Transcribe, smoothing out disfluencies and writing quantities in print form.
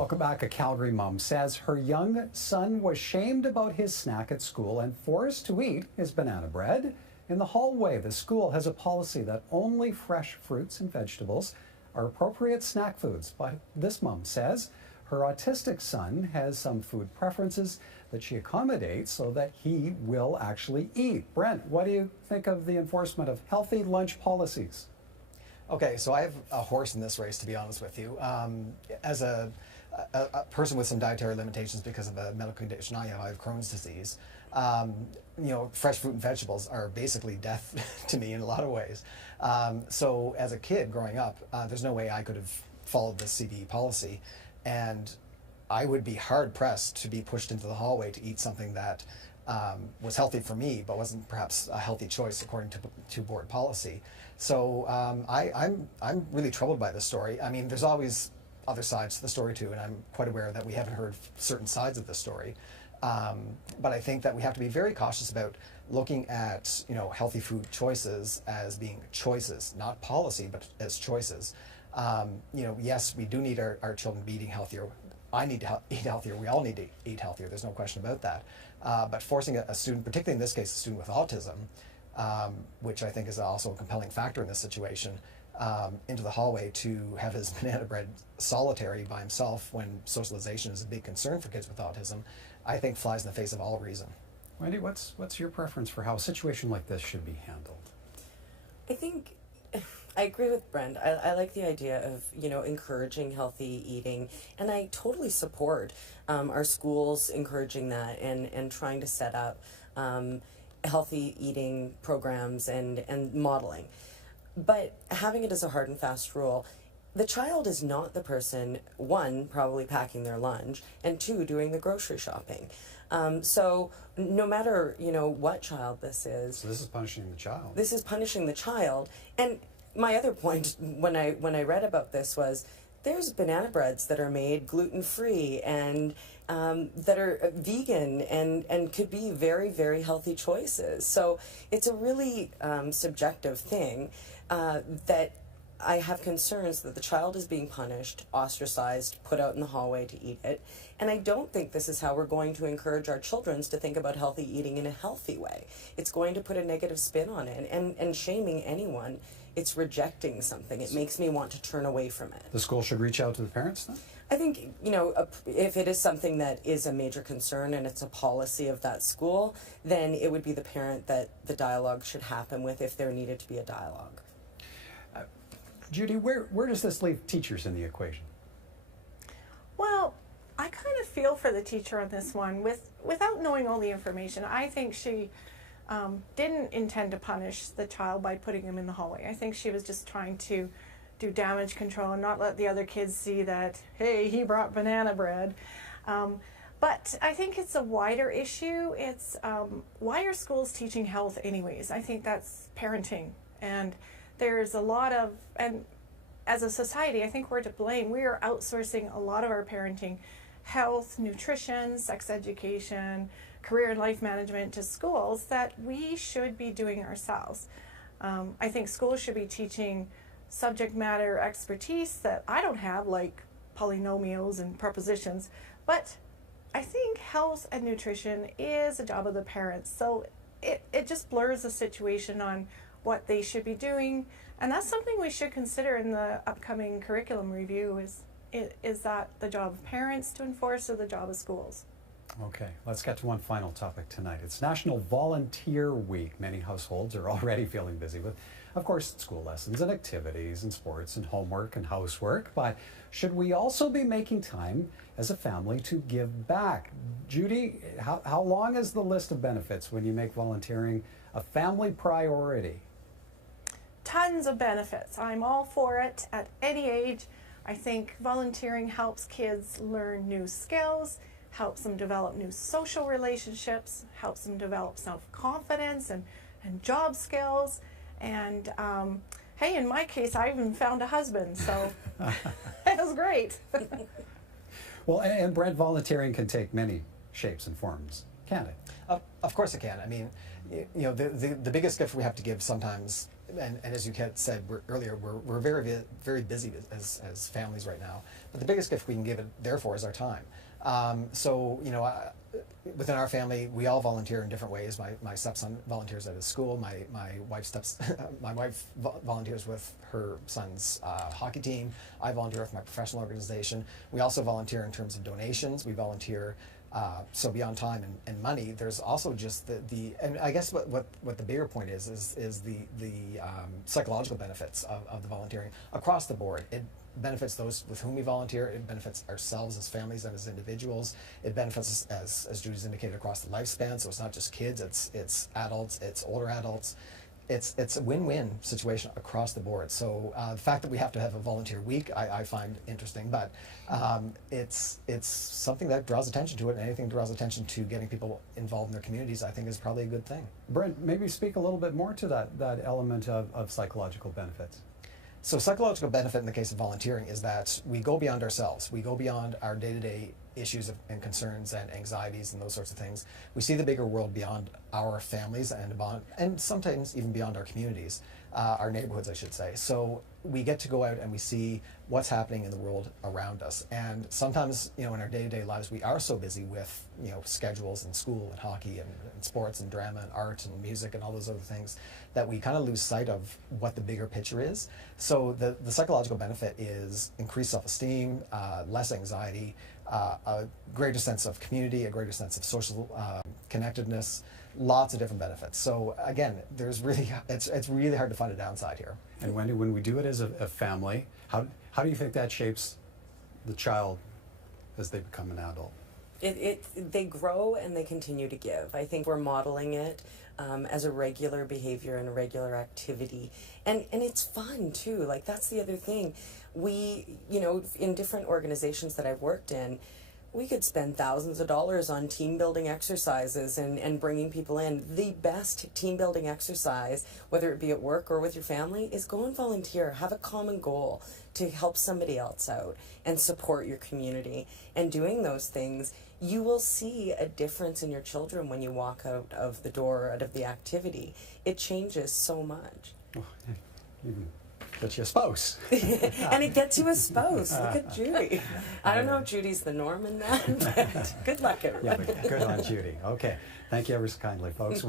Welcome back. A Calgary mom says her young son was shamed about his snack at school and forced to eat his banana bread. In the hallway, the school has a policy that only fresh fruits and vegetables are appropriate snack foods. But this mom says her autistic son has some food preferences that she accommodates so that he will actually eat. Brent, what do you think of the enforcement of healthy lunch policies? Okay, so I have a horse in this race, to be honest with you. As a person with some dietary limitations because of a medical condition I have Crohn's disease. You know, fresh fruit and vegetables are basically death to me in a lot of ways. So as a kid growing up, there's no way I could have followed this CBE policy, and I would be hard pressed to be pushed into the hallway to eat something that was healthy for me, but wasn't perhaps a healthy choice according to board policy. So I'm really troubled by this story. I mean, there's always other sides to the story too, and I'm quite aware that we haven't heard certain sides of the story. But I think that we have to be very cautious about looking at, you know, healthy food choices as being choices, not policy, but as choices. You know, yes, we do need our children to be eating healthier. I need to eat healthier. We all need to eat healthier. There's no question about that. But forcing a student, particularly in this case, a student with autism, which I think is also a compelling factor in this situation, into the hallway to have his banana bread solitary by himself when socialization is a big concern for kids with autism, I think flies in the face of all reason. Wendy, what's your preference for how a situation like this should be handled? I think I agree with Brent. I like the idea of, you know, encouraging healthy eating, and I totally support our schools encouraging that and trying to set up healthy eating programs and modeling. But having it as a hard and fast rule, the child is not the person, one, probably packing their lunch, and two, doing the grocery shopping. So no matter, you know, what child this is. So this is punishing the child. This is punishing the child. And my other point when I read about this was there's banana breads that are made gluten-free and that are vegan and could be very, very healthy choices. So it's a really subjective thing that I have concerns that the child is being punished, ostracized, put out in the hallway to eat it. And I don't think this is how we're going to encourage our children to think about healthy eating in a healthy way. It's going to put a negative spin on it. And shaming anyone, it's rejecting something. It makes me want to turn away from it. The school should reach out to the parents then? I think, you know, if it is something that is a major concern and it's a policy of that school, then it would be the parent that the dialogue should happen with if there needed to be a dialogue. Judy, where does this leave teachers in the equation? Well, I kind of feel for the teacher on this one. Without knowing all the information, I think she didn't intend to punish the child by putting him in the hallway. I think she was just trying to do damage control and not let the other kids see that, hey, he brought banana bread. But I think it's a wider issue. It's why are schools teaching health anyways? I think that's parenting. And there's a lot of, and as a society, I think we're to blame. We are outsourcing a lot of our parenting, health, nutrition, sex education, career and life management to schools that we should be doing ourselves. I think schools should be teaching subject matter expertise that I don't have, like polynomials and prepositions, but I think health and nutrition is a job of the parents. So it just blurs the situation on what they should be doing, and that's something we should consider in the upcoming curriculum review. Is that the job of parents to enforce or the job of schools? Okay, let's get to one final topic tonight. It's National Volunteer Week. Many households are already feeling busy with, of course, school lessons and activities and sports and homework and housework, but should we also be making time as a family to give back? Judy, how long is the list of benefits when you make volunteering a family priority? Tons of benefits. I'm all for it at any age. I think volunteering helps kids learn new skills, helps them develop new social relationships, helps them develop self-confidence and job skills. And hey, in my case, I even found a husband, so it was great. Well, and Brent, volunteering can take many shapes and forms, can't it? Of course it can. I mean, you know, the biggest gift we have to give sometimes and as you had said earlier, we're very busy as families right now. But the biggest gift we can give it, therefore, is our time. So, you know, within our family, we all volunteer in different ways. My stepson volunteers at his school. My wife volunteers with her son's hockey team. I volunteer with my professional organization. We also volunteer in terms of donations. We volunteer. So beyond time and money, there's also just the and I guess what the bigger point is the psychological benefits of the volunteering across the board. It benefits those with whom we volunteer. It benefits ourselves as families and as individuals. It benefits us, as Judy's indicated, across the lifespan. So it's not just kids. It's adults. It's older adults. It's a win-win situation across the board. So the fact that we have to have a volunteer week, I find interesting, but it's something that draws attention to it, and anything that draws attention to getting people involved in their communities, I think, is probably a good thing. Brent, maybe speak a little bit more to that element of psychological benefits. So psychological benefit in the case of volunteering is that we go beyond ourselves. We go beyond our day-to-day issues and concerns and anxieties and those sorts of things. We see the bigger world beyond our families and sometimes even beyond our communities, our neighborhoods, I should say. So we get to go out and we see what's happening in the world around us. And sometimes, you know, in our day-to-day lives, we are so busy with, you know, schedules and school and hockey and sports and drama and art and music and all those other things that we kind of lose sight of what the bigger picture is. So the psychological benefit is increased self-esteem, less anxiety, a greater sense of community, a greater sense of social connectedness, lots of different benefits. So again, there's really, it's really hard to find a downside here. And Wendy, when we do it as a family, how do you think that shapes the child as they become an adult? They grow and they continue to give. I think we're modeling it as a regular behavior and a regular activity. And it's fun too. Like, that's the other thing. We, you know, in different organizations that I've worked in, we could spend thousands of dollars on team building exercises and bringing people in. The best team building exercise, whether it be at work or with your family, is go and volunteer. Have a common goal to help somebody else out and support your community. And doing those things, you will see a difference in your children when you walk out of the door, out of the activity. It changes so much. Oh, even gets you a spouse. And it gets you a spouse. Look at Judy. I don't know if Judy's the norm in that, but good luck, everybody. Yeah, but good on Judy. Okay. Thank you ever so kindly, folks.